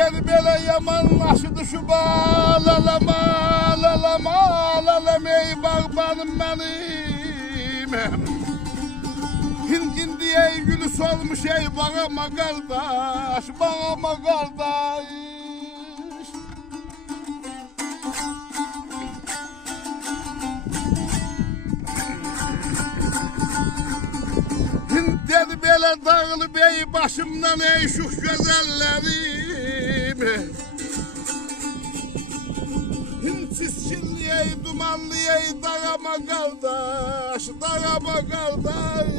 Gel böyle yamanlaşı düşüp ağlalama, ağlalama, ağlalama ey bağbanım benim. Hindi ey gülü solmuş ey bağama kardeş, bağama kardeş. Dedi böyle dağılı bey başımdan ey şu güzellerim. Hinsiz çilli ey dumanlı ey dağama kardeş, dağama kardeş.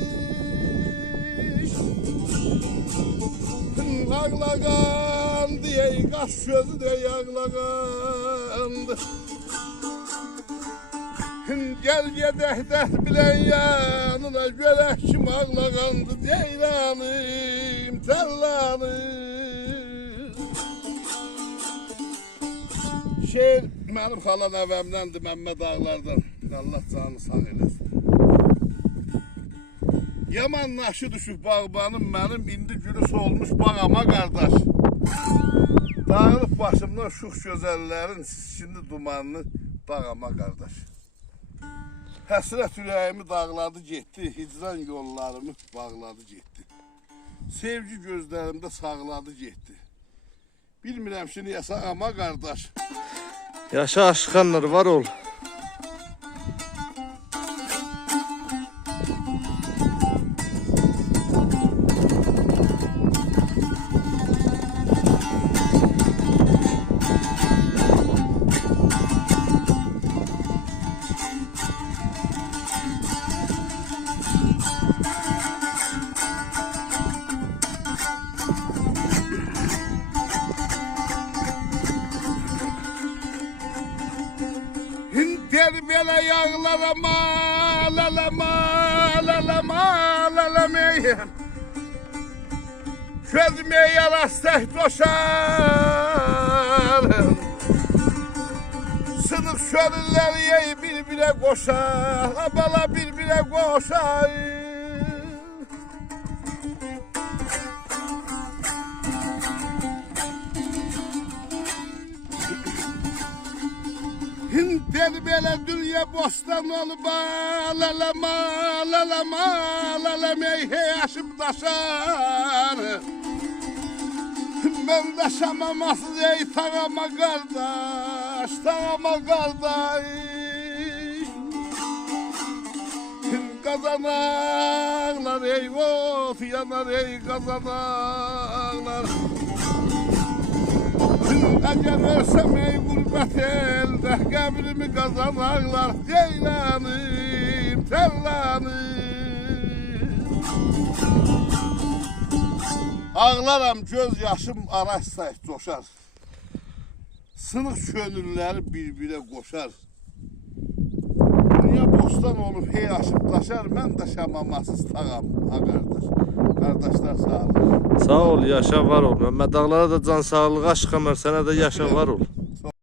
Ağlagan diye kaş sözü de ağlagan. Gel gedeh bilen yanına göre kim ağlagandı ceylanım tellanım. Benim halan evimdendi Mehmet Ağlar'dan. Allah canı sağ eylesin. Yaman naşı düşüp bağbanım benim indi gülü solmuş bağama kardeş. Dağılıp başımdan şux gözellerin şimdi dumanlı bağama kardeş. Həsrət ürəyimi dağladı getdi, hicran yollarımı bağladı getdi. Sevgi gözlərimdə sağladı getdi. Bilmirəm ki, niyəsə ama qardaş. Yaşa aşıqanlar var ol. Gel böyle yağlarama, lalama, lalama, lalamayım. Közüme yarastek doşarım. Sınık şölünler yeyi birbirine koşar, abala birbirine koşar. Deli böyle dünya bostan olup lalama, lalama, lalama hey aşıp taşar. Ben de şamamasız ey tağama kardeş, tağama kardeş. Kazanaklar ey of yanar ey kazanaklar. Eğer ölsem ey gurbet elde Qəbrimi kazanarlar Ceylanım, tellanım. Ağlaram göz yaşım araçsa coşar. Sınık gönülleri birbirine koşar. Dünya bostan olup hey aşıp taşar. Ben de şamamasız tağam ha kardeş. Kardeşler sağ olun. Sağ ol, yaşa var ol. Mehmet Ağlar'a da can sağlığı aşk Ömer, sana da yaşa var ol.